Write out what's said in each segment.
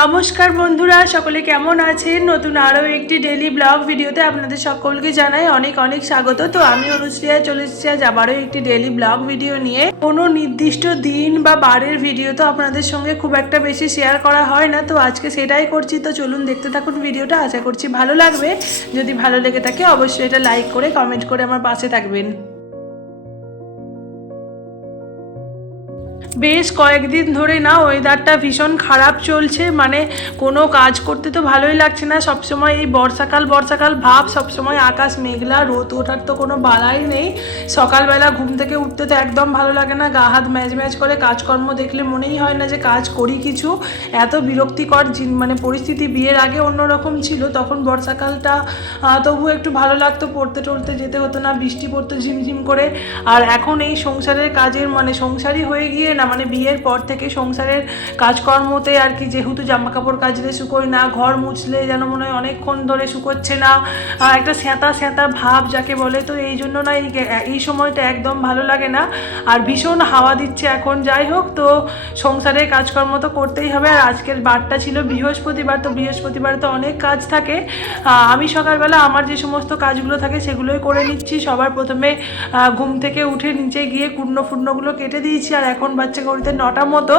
নমস্কার বন্ধুরা, সকলে কেমন আছেন? নতুন আরও একটি ডেইলি ব্লগ ভিডিওতে আপনাদের সকলকে জানাই অনেক অনেক স্বাগত। তো আমি অনুশ্রিয়া চলে এসেছি আজ আবারও একটি ডেইলি ব্লগ ভিডিও নিয়ে। কোনো নির্দিষ্ট দিন বা বারের ভিডিও তো আপনাদের সঙ্গে খুব একটা বেশি শেয়ার করা হয় না, তো আজকে সেটাই করছি। তো চলুন দেখতে থাকুন ভিডিওটা, আশা করছি ভালো লাগবে। যদি ভালো লেগে থাকে অবশ্যই এটা লাইক করে কমেন্ট করে আমার পাশে থাকবেন। বেশ কয়েকদিন ধরে না ওয়েদারটা ভীষণ খারাপ চলছে, মানে কোনো কাজ করতে তো ভালোই লাগছে না। সবসময় এই বর্ষাকাল বর্ষাকাল ভাব, সবসময় আকাশ মেঘলা, রোদ ওঠার তো কোনো বালাই নেই। সকালবেলা ঘুম থেকে উঠতে তো একদম ভালো লাগে না, গা হাত ম্যাজ ম্যাজ করে, কাজকর্ম দেখলে মনেই হয় না যে কাজ করি কিছু। এত বিরক্তিকর মানে পরিস্থিতি। বিয়ের আগে অন্যরকম ছিল, তখন বর্ষাকালটা তবু একটু ভালো লাগতো, পড়তে টড়তে যেতে হতো না, বৃষ্টি পড়তো ঝিমঝিম করে। আর এখন এই সংসারের কাজের মানে সংসারই হয়ে গিয়ে না, মানে বিয়ের পর থেকে সংসারের কাজকর্মতে আর কি, যেহেতু জামা কাপড় কাচলে শুকোয় না, ঘর মুছলে যেন মনে হয় অনেকক্ষণ ধরে শুকোচ্ছে না, একটা স্যাঁতা স্যাঁতা ভাব যাকে বলে। তো এই জন্য না এই সময়টা একদম ভালো লাগে না। আর ভীষণ হাওয়া দিচ্ছে এখন। যাই হোক, তো সংসারের কাজকর্ম তো করতেই হবে। আর আজকের বারটা ছিল বৃহস্পতিবার, তো বৃহস্পতিবার তো অনেক কাজ থাকে। আমি সকালবেলা আমার যে সমস্ত কাজগুলো থাকে সেগুলোই করে নিচ্ছি। সবার প্রথমে ঘুম থেকে উঠে নিচে গিয়ে ফুটনোগুলো কেটে দিয়েছি। আর এখন বাচ্চা ঘড়িতে 9টা মতো,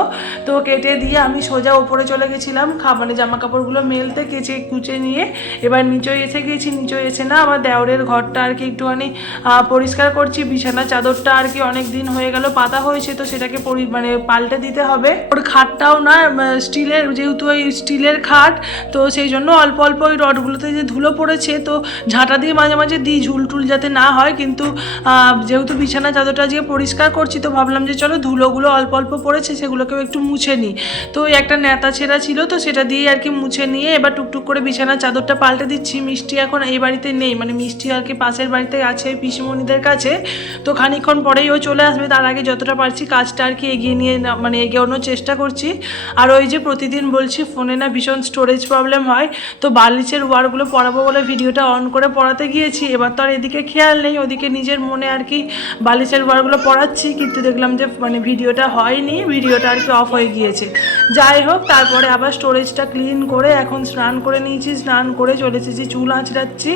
তো কেটে দিয়ে আমি সোজা ওপরে চলে গেছিলাম মানে জামা কাপড়গুলো মেলতে, কেচে কুচে নিয়ে এবার নিচে এসে গেছি। নিচে এসে না আমার দেওরের ঘরটা আর কি একটুখানি পরিষ্কার করছি। বিছানা চাদরটা আর কি অনেক দিন হয়ে গেল পাতা হয়েছে, তো সেটাকে মানে পাল্টে দিতে হবে। ওর খাটটাও না স্টিলের, যেহেতু ওই স্টিলের খাট, তো সেই জন্য অল্প অল্প ওই রডগুলোতে যে ধুলো পড়েছে, তো ঝাঁটা দিয়ে মাঝে মাঝে দিই ঝুলটুল যাতে না হয়। কিন্তু যেহেতু বিছানা চাদরটা আজকে পরিষ্কার করছি, তো ভাবলাম যে চলো ধুলোগুলো অল্প অল্প পড়েছে সেগুলোকেও একটু মুছে নিই। তো একটা ন্যাতা ছেঁড়া ছিল, তো সেটা দিয়ে আর কি মুছে নিয়ে এবার টুকটুক করে বিছানার চাদরটা পাল্টে দিচ্ছি। মিষ্টি এখন এই বাড়িতে নেই, মানে মিষ্টি আর কি পাশের বাড়িতে আছে পিসিমণিদের কাছে, তো খানিকক্ষণ পরেই ও চলে আসবে। তার আগে যতটা পারছি কাজটা আর কি এগিয়ে নিয়ে মানে এগোনোর চেষ্টা করছি। আর ওই যে প্রতিদিন বলছি ফোনে না ভীষণ স্টোরেজ প্রবলেম হয়, তো বালিশের ওয়ারগুলো পরাবো বলে ভিডিওটা অন করে পড়াতে গিয়েছি। এবার তো আর এদিকে খেয়াল নেই, ওদিকে নিজের মনে আর কি বালিশের ওয়ারগুলো পড়াচ্ছি, কিন্তু দেখলাম যে মানে ভিডিওটা হয়নি, ভিডিওটা আর কি অফ হয়ে গিয়েছে। যাই হোক, তারপরে আবার স্টোরেজটা ক্লিন করে এখন স্নান করে নিয়েছি, স্নান করে চলে এসেছি চুল আঁচড়াচ্ছি।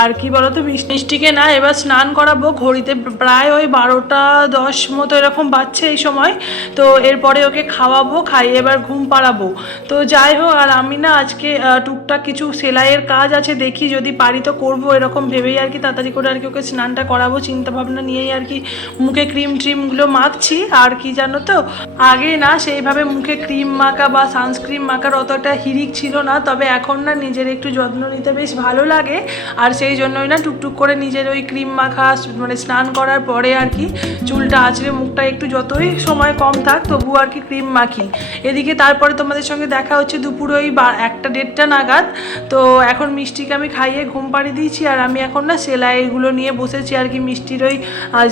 আর কি বলতো, মিষ্টিকে না এবার স্নান করাবো। ঘড়িতে প্রায় ওই 12টা 10 মতো এরকম বাজছে এই সময়। তো এরপরে ওকে খাওয়াবো, খাইয়ে এবার ঘুম পাড়াবো। তো যাই হোক, আর আমি না আজকে টুকটাক কিছু সেলাইয়ের কাজ আছে, দেখি যদি পারি তো করবো, এরকম ভেবেই আর কি তাড়াতাড়ি করে আর কি ওকে স্নানটা করাবো চিন্তা ভাবনা নিয়েই আর কি মুখে ক্রিম ট্রিমগুলো মাখছি। আর কি জানো তো, আগে না সেইভাবে মুখে ক্রিম মাখা বা সানস্ক্রিন মাখার অতটা হিড়িক ছিল না, তবে এখন না নিজের একটু যত্ন নিতে বেশ ভালো লাগে। আর সেই জন্যই না টুকটুক করে নিজের ওই ক্রিম মাখা মানে স্নান করার পরে আর কি চুলটা আঁচড়ে মুখটা একটু যতই সময় কম থাক তবু আর কি ক্রিম মাখি। এদিকে তারপরে তোমাদের সঙ্গে দেখা হচ্ছে দুপুর ওই 1টা 1:30 নাগাদ। তো এখন মিষ্টিকে আমি খাইয়ে ঘুম পাড়িয়ে দিয়েছি, আর আমি এখন না সেলাইগুলো নিয়ে বসেছি আর কি। মিষ্টির ওই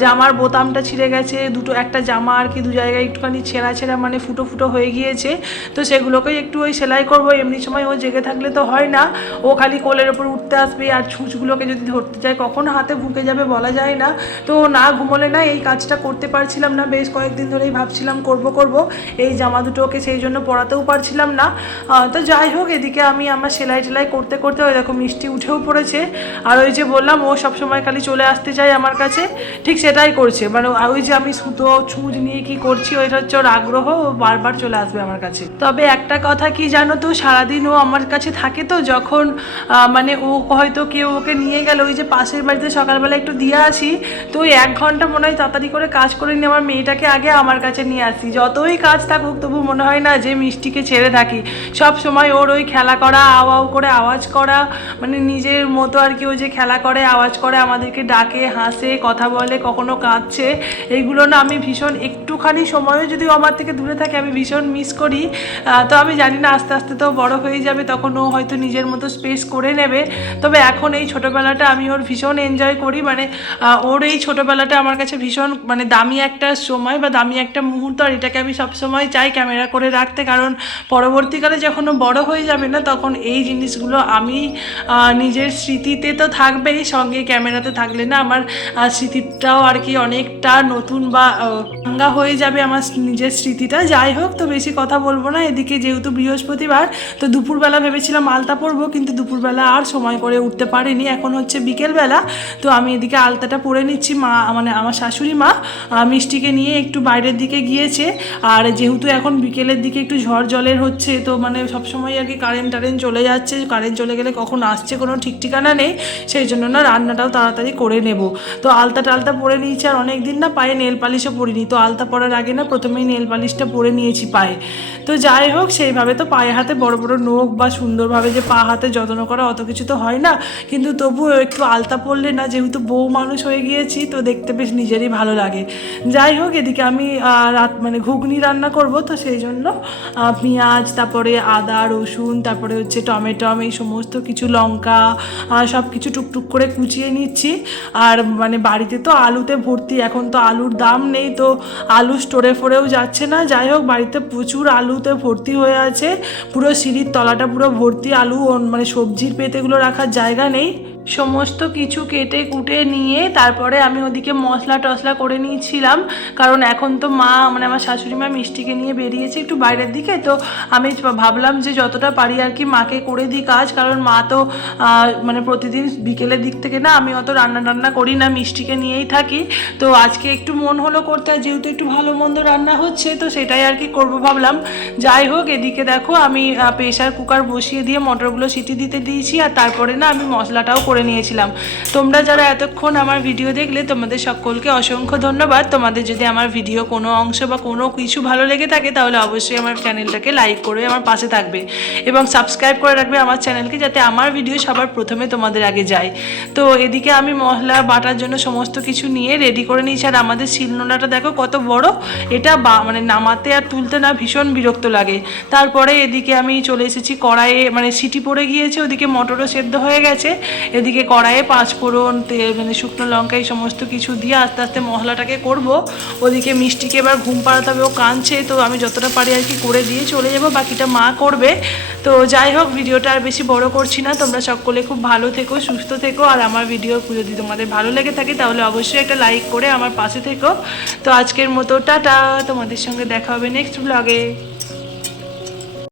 জামার বোতামটা ছিঁড়ে গেছে, একটা জামা আর কি দু জায়গায় একটুখানি ছেঁড়া ছেঁড়া মানে ফুটো ফুটো হয়ে গিয়েছে, তো সেগুলোকেই একটু ওই সেলাই করবো। এমনি সময় ও জেগে থাকলে তো হয় না, ও খালি কোলের ওপর উঠতে আসবে, আর ছুঁচগুলোকে যদি ধরতে যায় কখন হাতে ঢুকে যাবে বলা যায় না। তো না ঘুমোলে না এই কাজটা করতে পারছিলাম না, বেশ কয়েকদিন ধরেই ভাবছিলাম করব এই জামা দুটোকে, সেই জন্য পরাতেও পারছিলাম না। তো যাই হোক, এদিকে আমি আমার সেলাই টেলাই করতে করতে ওই দেখো মিষ্টি উঠেও পড়েছে। আর ওই যে বললাম ও সবসময় খালি চলে আসতে চায় আমার কাছে, ঠিক সেটাই করছে, মানে ওই যে আমি সুতো ছুঁচ নিয়ে কি করছি ওইটা হচ্ছে ওর আগ্রহ, ও বারবার চলে আসবে আমার কাছে। তবে একটা কথা কি জানো তো, সারাদিন ও আমার কাছে থাকে, তো যখন মানে ও হয়তো কেউ ওকে নিয়ে গেল, ওই যে পাশের বাড়িতে সকালবেলা একটু দিয়ে আসি, তো ওই 1 ঘন্টা মনে হয় তাড়াতাড়ি করে কাজ করে নিয়ে আমার মেয়েটাকে আগে আমার কাছে নিয়ে আসি। যতই কাজ থাকুক তবু মনে হয় না যে মিষ্টিকে ছেড়ে থাকি। সব সময় ওর ওই খেলা করা, আও আও করে আওয়াজ করা, মানে নিজের মতো আর কি ও যে খেলা করে, আওয়াজ করে, আমাদেরকে ডাকে, হাসে, কথা বলে, কখনো কাঁদছে, এইগুলো না আমি ভীষণ একটুখানি সময়ও যদি আমার থেকে দূরে থাকে আমি ভীষণ মিস করি। তো আমি জানি না আস্তে আস্তে তো বড় হয়ে যাবে, তখন ও হয়তো নিজের মতো স্পেস করে নেবে। তবে এখন এই ছোটোবেলাটা আমি ওর ভীষণ এনজয় করি, মানে ওর এই ছোটোবেলাটা আমার কাছে ভীষণ মানে দামি একটা সময় বা দামি একটা মুহূর্ত। আর এটাকে আমি সবসময় চাই ক্যামেরা করে রাখতে, কারণ পরবর্তীকালে যখন ও বড় হয়ে যাবে না, তখন এই জিনিসগুলো আমি নিজের স্মৃতিতে তো থাকবেই, সঙ্গে ক্যামেরাতে থাকলে না আমার স্মৃতিটাও আর কি অনেকটা নতুন বা ভাঙ্গা হয়ে যাবে যাবে আমার নিজের স্মৃতিটা। যাই হোক, তো বেশি কথা বলবো না। এদিকে যেহেতু বৃহস্পতিবার, তো দুপুরবেলা ভেবেছিলাম আলতা পরবো, কিন্তু দুপুরবেলা আর সময় করে উঠতে পারিনি। এখন হচ্ছে বিকেলবেলা, তো আমি এদিকে আলতাটা পরে নিচ্ছি। মা মানে আমার শাশুড়ি মা মিষ্টিকে নিয়ে একটু বাইরের দিকে গিয়েছে। আর যেহেতু এখন বিকেলের দিকে একটু ঝড় জলের হচ্ছে, তো মানে সবসময় আর কি কারেন্ট চলে যাচ্ছে, কারেন্ট চলে গেলে কখন আসছে কোনো ঠিক ঠিকানা নেই, সেই জন্য না রান্নাটাও তাড়াতাড়ি করে নেব। তো আলতা টালতা পরে নিয়েছি, আর অনেক দিন না পায়ে নেল পালিশও পরিনি, তো আলতা পরার আগে না প্রথমেই নেল পালিশটা পরে নিয়েছি পায়ে। তো যাই হোক, সেইভাবে তো পায়ে হাতে বড় বড় নখ বা সুন্দরভাবে যে পা হাতে যত্ন করা অত কিছু তো হয় না, কিন্তু তবুও একটু আলতা পরলে না, যেহেতু বউ মানুষ হয়ে গিয়েছি, তো দেখতে বেশ নিজেরই ভালো লাগে। যাই হোক, এদিকে আমি রাত মানে ঘুগনি রান্না করব, তো সেই জন্য পেঁয়াজ, তারপরে আদা রসুন, তারপরে হচ্ছে টমেটম, এই সমস্ত কিছু লঙ্কা সব কিছু টুকটুক করে কুচিয়ে নিচ্ছি। আর মানে বাড়িতে তো আলুতে ভর্তি, এখন তো আলুর দাম নেই, তো আলু স্টোরে ফোরেও যাচ্ছে না। যাই হোক, বাড়িতে প্রচুর আলুতে ভর্তি হয়ে আছে, পুরো সিঁড়ির তলাটা পুরো ভর্তি আলু, মানে সবজির পেতেগুলো রাখার জায়গা নেই। সমস্ত কিছু কেটে কুটে নিয়ে তারপরে আমি ওদিকে মশলা টশলা করে নিয়েছিলাম, কারণ এখন তো মা মানে আমার শাশুড়ি মা মিষ্টিকে নিয়ে বেরিয়েছে একটু বাইরের দিকে, তো আমি ভাবলাম যে যতটা পারি আর কি মাকে করে দিই কাজ, কারণ মা তো মানে প্রতিদিন বিকেলের দিক থেকে না আমি অত রান্না টান্না করি না, মিষ্টিকে নিয়েই থাকি। তো আজকে একটু মন হলো করতে, আর যেহেতু একটু ভালো মন্দ রান্না হচ্ছে, তো সেটাই আর কি করবো ভাবলাম। যাই হোক, এদিকে দেখো আমি প্রেশার কুকার বসিয়ে দিয়ে মটরগুলো সিটি দিতে দিয়েছি, আর তারপরে না আমি মশলাটাও করে নিয়েছিলাম। তোমরা যারা এতক্ষণ আমার ভিডিও দেখলে, তোমাদের সকলকে অসংখ্য ধন্যবাদ। তোমাদের যদি আমার ভিডিও কোনো অংশ বা কোনো কিছু ভালো লেগে থাকে, তাহলে অবশ্যই আমার চ্যানেলটাকে লাইক করে আমার পাশে থাকবে এবং সাবস্ক্রাইব করে রাখবে আমার চ্যানেলকে, যাতে আমার ভিডিও সবার প্রথমে তোমাদের আগে যায়। তো এদিকে আমি মশলা বাটার জন্য সমস্ত কিছু নিয়ে রেডি করে নিয়েছি। আর আমাদের শিলনোড়াটা দেখো কত বড়, এটা মানে নামাতে আর তুলতে না ভীষণ বিরক্ত লাগে। তারপরে এদিকে আমি চলে এসেছি কড়াইয়ে, মানে সিটি পড়ে গিয়েছে, ওদিকে মটরও সেদ্ধ হয়ে গেছে। এদিকে কড়াইয়ে পাঁচফোড়ন, তেল, মানে শুকনো লঙ্কা, এই সমস্ত কিছু দিয়ে আস্তে আস্তে মশলাটাকে করব। ওদিকে মিষ্টিকে এবার ঘুম পাড়াতে হবে, ও কাঁদছে, তো আমি যতটা পারি আর কি করে দিয়ে চলে যাব, বাকিটা মা করবে। তো যাই হোক, ভিডিওটা আর বেশি বড় করছি না। তোমরা সকলে খুব ভালো থেকো, সুস্থ থেকো, আর আমার ভিডিও যদি তোমাদের ভালো লেগে থাকে তাহলে অবশ্যই একটা লাইক করে আমার পাশে থেকো। তো আজকের মতো টাটা, তোমাদের সঙ্গে দেখা হবে নেক্সট ব্লগে।